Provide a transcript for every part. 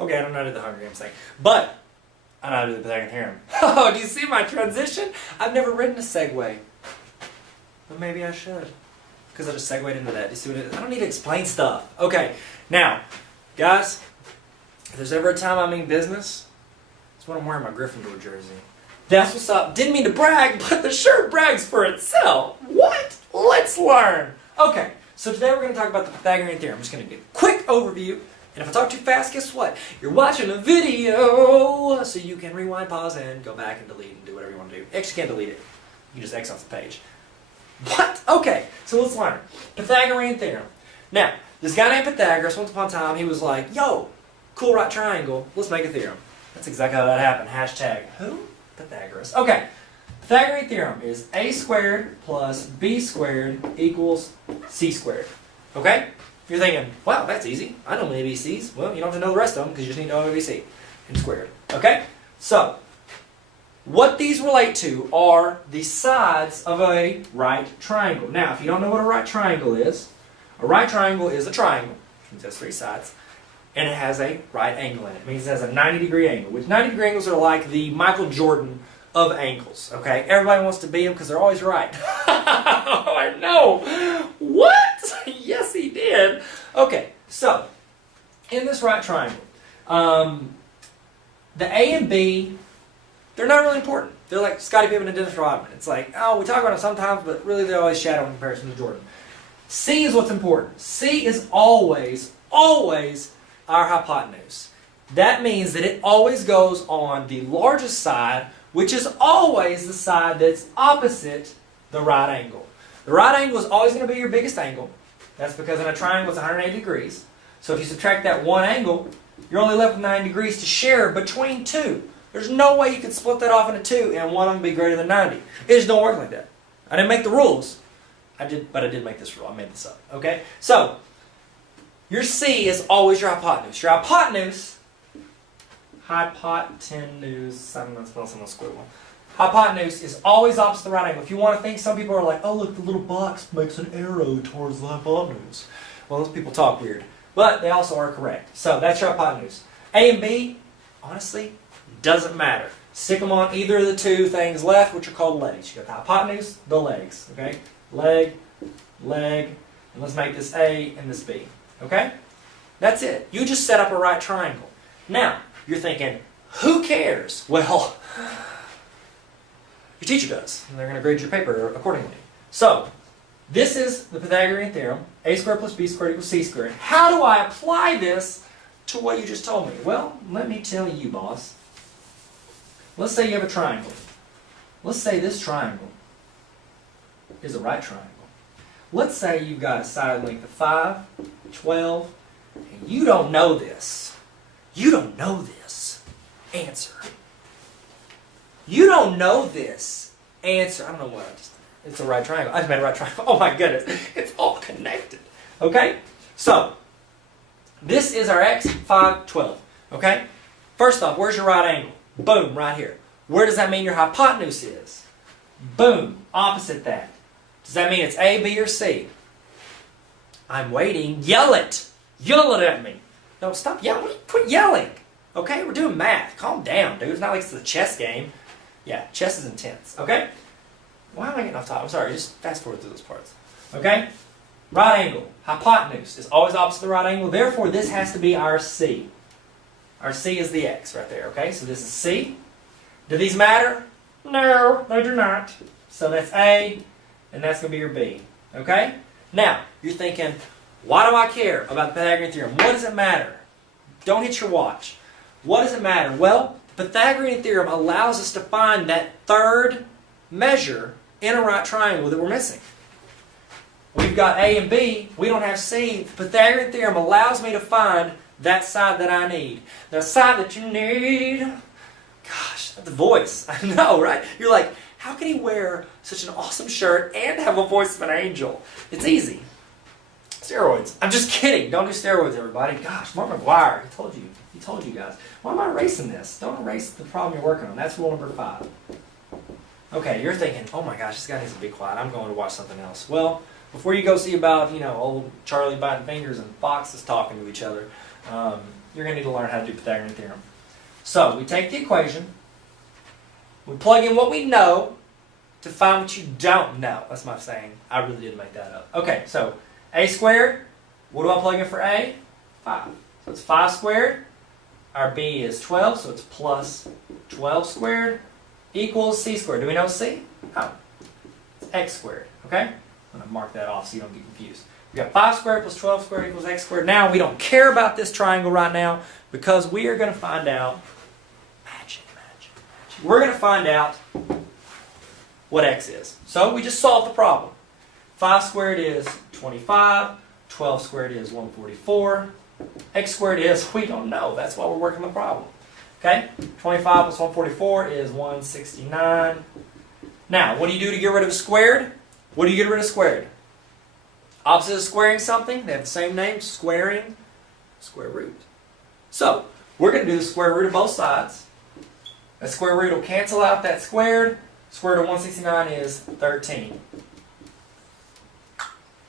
Okay, I don't know how to do the Hunger Games thing. But I know how to do the Pythagorean Theorem. Oh, do you see my transition? I've never written a segue. But maybe I should. Because I just segued into that. You see what it is? I don't need to explain stuff. Okay, now, guys, if there's ever a time I mean business, it's when I'm wearing my Gryffindor jersey. That's what's up. Didn't mean to brag, but the shirt brags for itself. What? Let's learn. Okay, so today we're going to talk about the Pythagorean Theorem. I'm just going to give a quick overview. And if I talk too fast, guess what? You're watching a video, so you can rewind, pause, and go back and delete and do whatever you want to do. Actually, you can't delete it. You can just X off the page. What? Okay, so let's learn. Pythagorean Theorem. Now, this guy named Pythagoras, once upon a time, he was like, yo, cool right triangle, let's make a theorem. That's exactly how that happened. Hashtag who? Pythagoras. Okay, Pythagorean Theorem is a squared plus b squared equals c squared. Okay? You're thinking, wow, that's easy. I know my ABCs. Well, you don't have to know the rest of them because you just need to know ABC and squared. Okay? So, what these relate to are the sides of a right triangle. Now, if you don't know what a right triangle is a triangle, which means it has three sides, and it has a right angle in it. It means it has a 90-degree angle, which 90-degree angles are like the Michael Jordan of angles. Okay? Everybody wants to be them because they're always right. Oh, I know. What? Yes, he did. Okay, so, in this right triangle, the A and B, they're not really important. They're like Scottie Pippen and Dennis Rodman. It's like, oh, we talk about them sometimes, but really they're always shadow in comparison to Jordan. C is what's important. C is always, always our hypotenuse. That means that it always goes on the largest side, which is always the side that's opposite the right angle. The right angle is always going to be your biggest angle. That's because in a triangle it's 180 degrees. So if you subtract that one angle, you're only left with 90 degrees to share between two. There's no way you can split that off into two and one of them be greater than 90. It just don't work like that. I didn't make the rules. But I did make this rule. I made this up. Okay? So, your C is always your hypotenuse. Your hypotenuse, I'm not spelling some squiggle. Hypotenuse is always opposite the right angle. If you want to think, some people are like, oh look, the little box makes an arrow towards the hypotenuse. Well, those people talk weird. But they also are correct. So, that's your hypotenuse. A and B, honestly, doesn't matter. Stick them on either of the two things left, which are called legs. You got the hypotenuse, the legs. Okay? Leg, leg, and let's make this A and this B. Okay? That's it. You just set up a right triangle. Now, you're thinking, who cares? Well, your teacher does, and they're going to grade your paper accordingly. So, this is the Pythagorean Theorem, a squared plus b squared equals c squared. How do I apply this to what you just told me? Well, let me tell you, boss. Let's say you have a triangle. Let's say this triangle is a right triangle. Let's say you've got a side length of 5, 12, and you don't know this. You don't know this answer. You don't know this answer. I don't know what I just did. It's a right triangle. I just made a right triangle. Oh my goodness. It's all connected. Okay? So, this is our x, 5, 12. Okay? First off, where's your right angle? Boom, right here. Where does that mean your hypotenuse is? Boom, opposite that. Does that mean it's A, B, or C? I'm waiting. Yell it. Yell it at me. No, stop yelling. Quit yelling. Okay, we're doing math. Calm down, dude. It's not like it's a chess game. Yeah, chess is intense. Okay? Why am I getting off topic? I'm sorry. Just fast forward through those parts. Okay? Right angle. Hypotenuse is always opposite the right angle. Therefore, this has to be our C. Our C is the X right there. Okay? So this is C. Do these matter? No, they do not. So that's A, and that's going to be your B. Okay? Now, you're thinking, why do I care about the Pythagorean Theorem? What does it matter? Don't hit your watch. What does it matter? Well, the Pythagorean Theorem allows us to find that third measure in a right triangle that we're missing. We've got A and B. We don't have C. The Pythagorean Theorem allows me to find that side that I need. The side that you need. Gosh, the voice. I know, right? You're like, how can he wear such an awesome shirt and have a voice of an angel? It's easy. Steroids. I'm just kidding. Don't do steroids, everybody. Gosh, Mark McGuire. He told you. He told you guys. Why am I erasing this? Don't erase the problem you're working on. That's rule number 5. Okay, you're thinking, oh my gosh, this guy needs to be quiet. I'm going to watch something else. Well, before you go see about, old Charlie biting fingers and foxes talking to each other, you're going to need to learn how to do Pythagorean Theorem. So we take the equation, we plug in what we know to find what you don't know. That's my saying. I really didn't make that up. Okay, so a squared, what do I plug in for a? 5. So it's 5 squared. Our b is 12, so it's plus 12 squared equals c squared. Do we know c? Oh, it's x squared. Okay? I'm going to mark that off so you don't get confused. We got 5 squared plus 12 squared equals x squared. Now, we don't care about this triangle right now because we are going to find out, magic. We're going to find out what x is. So we just solved the problem. 5 squared is 25. 12 squared is 144. X squared is, we don't know. That's why we're working the problem. Okay? 25 plus 144 is 169. Now, what do you do to get rid of a squared? What do you get rid of squared? Opposite of squaring something, they have the same name, squaring, square root. So, we're going to do the square root of both sides. That square root will cancel out that squared. Square root of 169 is 13.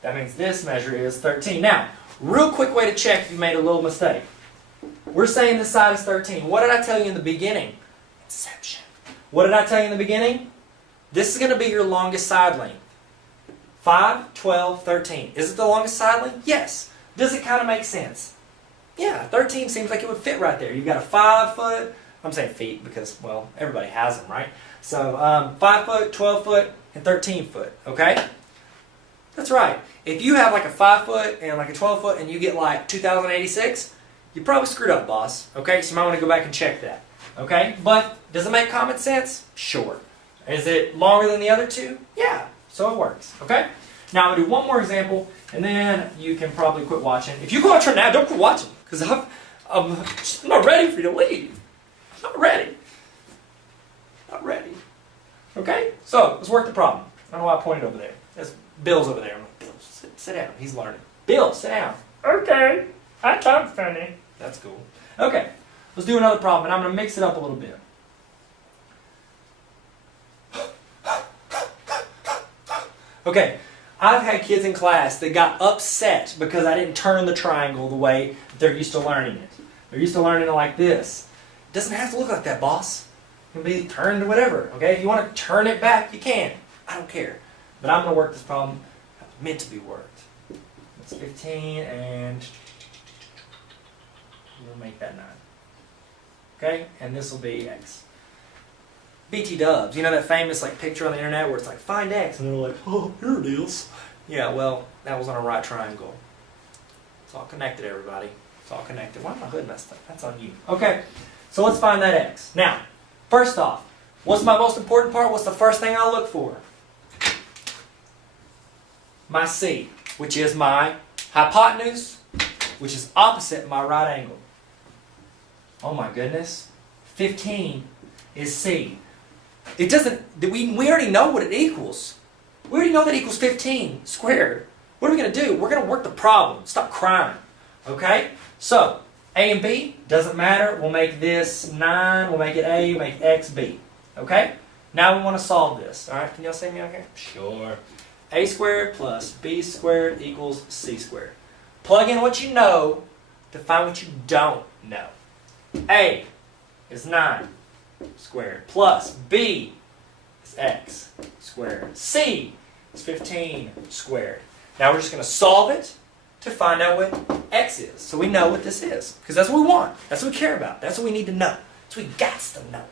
That means this measure is 13. Now, real quick way to check if you made a little mistake. We're saying this side is 13. What did I tell you in the beginning? Inception. What did I tell you in the beginning? This is going to be your longest side length. 5, 12, 13. Is it the longest side length? Yes. Does it kind of make sense? Yeah, 13 seems like it would fit right there. You've got a 5 foot, I'm saying feet because, well, everybody has them, right? So 5 foot, 12 foot, and 13 foot, okay? That's right. If you have like a 5 foot and like a 12 foot and you get like 2086, you probably screwed up, boss. Okay, so you might want to go back and check that. Okay, but does it make common sense? Sure. Is it longer than the other two? Yeah, so it works. Okay? Now I'm going to do one more example and then you can probably quit watching. If you go watch right now, don't quit watching because I'm not ready for you to leave. I'm not ready. Not ready. Okay? So, let's work the problem. I don't know why I pointed over there. That's Bill's over there. I'm like, Bill, sit down. He's learning. Bill, sit down. Okay. I talk funny. That's cool. Okay. Let's do another problem, and I'm going to mix it up a little bit. Okay. I've had kids in class that got upset because I didn't turn the triangle the way they're used to learning it. They're used to learning it like this. It doesn't have to look like that, boss. It can be turned to whatever. Okay? If you want to turn it back, you can. I don't care. But I'm going to work this problem how it's meant to be worked. It's 15 and we'll make that 9. Okay? And this will be x. BT dubs. You know that famous picture on the internet where it's like, find x, and they're like, oh, here it is. Yeah, well, that was on a right triangle. It's all connected, everybody. It's all connected. Why is my hood messed up? That's on you. Okay, so let's find that x. Now, first off, what's my most important part? What's the first thing I look for? My c, which is my hypotenuse, which is opposite my right angle. Oh my goodness. 15 is c. It doesn't, we already know what it equals. We already know that equals 15 squared. What are we going to do? We're going to work the problem. Stop crying. Okay? So, a and b, doesn't matter. We'll make this 9. We'll make it a. We'll make x b. Okay? Now we want to solve this. Alright, can y'all see me okay? Sure. A squared plus b squared equals c squared. Plug in what you know to find what you don't know. A is 9 squared plus b is x squared. C is 15 squared. Now we're just going to solve it to find out what x is. So we know what this is. Because that's what we want. That's what we care about. That's what we need to know. That's what we got to know.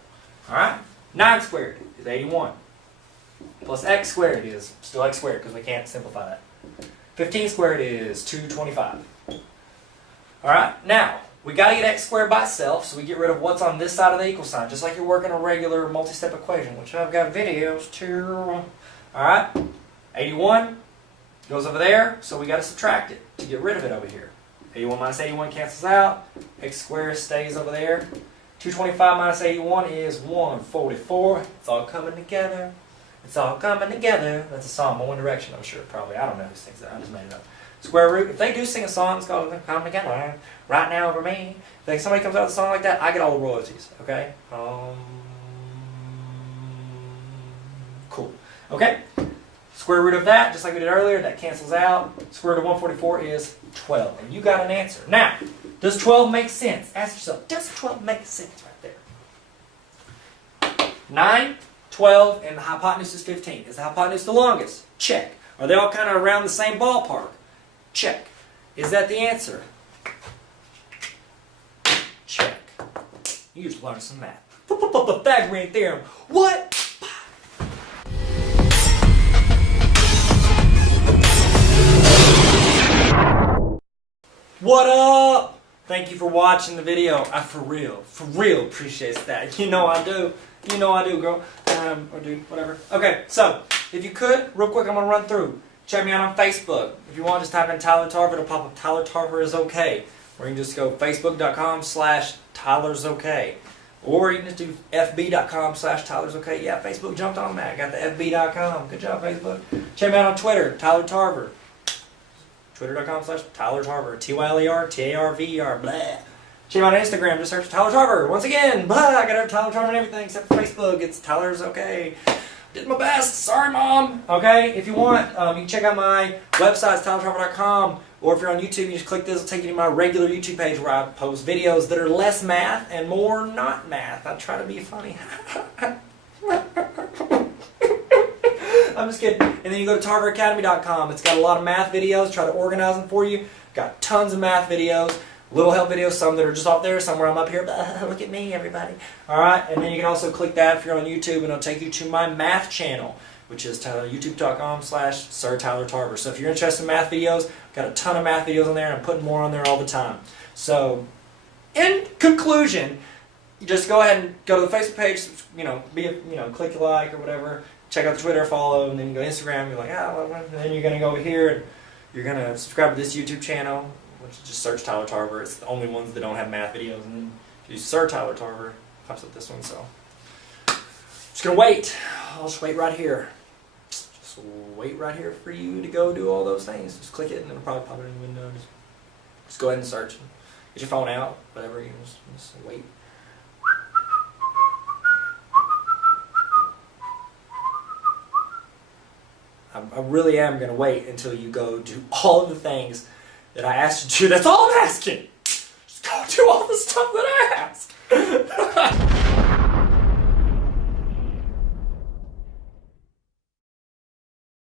Alright? 9 squared is 81. Plus x squared is still x squared because we can't simplify that. 15 squared is 225. Alright? Now, we got to get x squared by itself, so we get rid of what's on this side of the equal sign, just like you're working a regular multi-step equation, which I've got videos to. Alright? 81 goes over there, so we got to subtract it to get rid of it over here. 81 minus 81 cancels out. X squared stays over there. 225 minus 81 is 144. It's all coming together. It's all coming together. That's a song by One Direction, I'm sure, probably. I don't know who sings that. I just made it up. Square root. If they do sing a song, it's called Come Together. Right Now Over Me. If somebody comes out with a song like that, I get all the royalties. Okay? Cool. Okay? Square root of that, just like we did earlier, that cancels out. Square root of 144 is 12. And you got an answer. Now, does 12 make sense? Ask yourself, does 12 make sense right there? 9, 12, and the hypotenuse is 15. Is the hypotenuse the longest? Check. Are they all kind of around the same ballpark? Check. Is that the answer? Check. You just learned some math. Pythagorean Theorem. What? What up? Thank you for watching the video. I for real appreciate that. You know I do. You know I do, girl. Or dude, whatever. Okay, so, if you could, real quick, I'm going to run through. Check me out on Facebook. If you want, just type in Tyler Tarver. It'll pop up Tyler Tarver is okay. Or you can just go facebook.com/Tyler's okay. Or you can just do fb.com/Tyler's okay. Yeah, Facebook jumped on that. Got the fb.com. Good job, Facebook. Check me out on Twitter, Tyler Tarver. Twitter.com/Tyler Tarver. TYLER, blah. Check me out on Instagram, just search Tyler Tarver. Once again, blah, I got Tyler Tarver and everything except for Facebook. It's Tyler's okay. Did my best. Sorry, Mom. Okay, if you want, you can check out my website, it's tylertarver.com. Or if you're on YouTube, you just click this. It'll take you to my regular YouTube page where I post videos that are less math and more not math. I try to be funny. I'm just kidding. And then you go to TARVERACADEMY.com. It's got a lot of math videos. Try to organize them for you. Got tons of math videos. Little help videos, some that are just off there, some where I'm up here. Look at me, everybody. Alright, and then you can also click that if you're on YouTube, and it'll take you to my math channel, which is youtube.com/SirTylerTarver. So if you're interested in math videos, I've got a ton of math videos on there, and I'm putting more on there all the time. So, in conclusion, you just go ahead and go to the Facebook page, click like or whatever, check out the Twitter, follow, and then you go to Instagram, you're like, and then you're going to go over here, and you're going to subscribe to this YouTube channel, which is just search Tyler Tarver. It's the only ones that don't have math videos, and then if you Sir Tyler Tarver, pops up this one, so. Just going to wait. I'll just wait right here. Just wait right here for you to go do all those things. Just click it, and it'll probably pop it in the window. Just go ahead and search. Get your phone out, whatever, you just wait. I really am going to wait until you go do all of the things that I asked you to do. That's all I'm asking. Just go do all the stuff that I asked.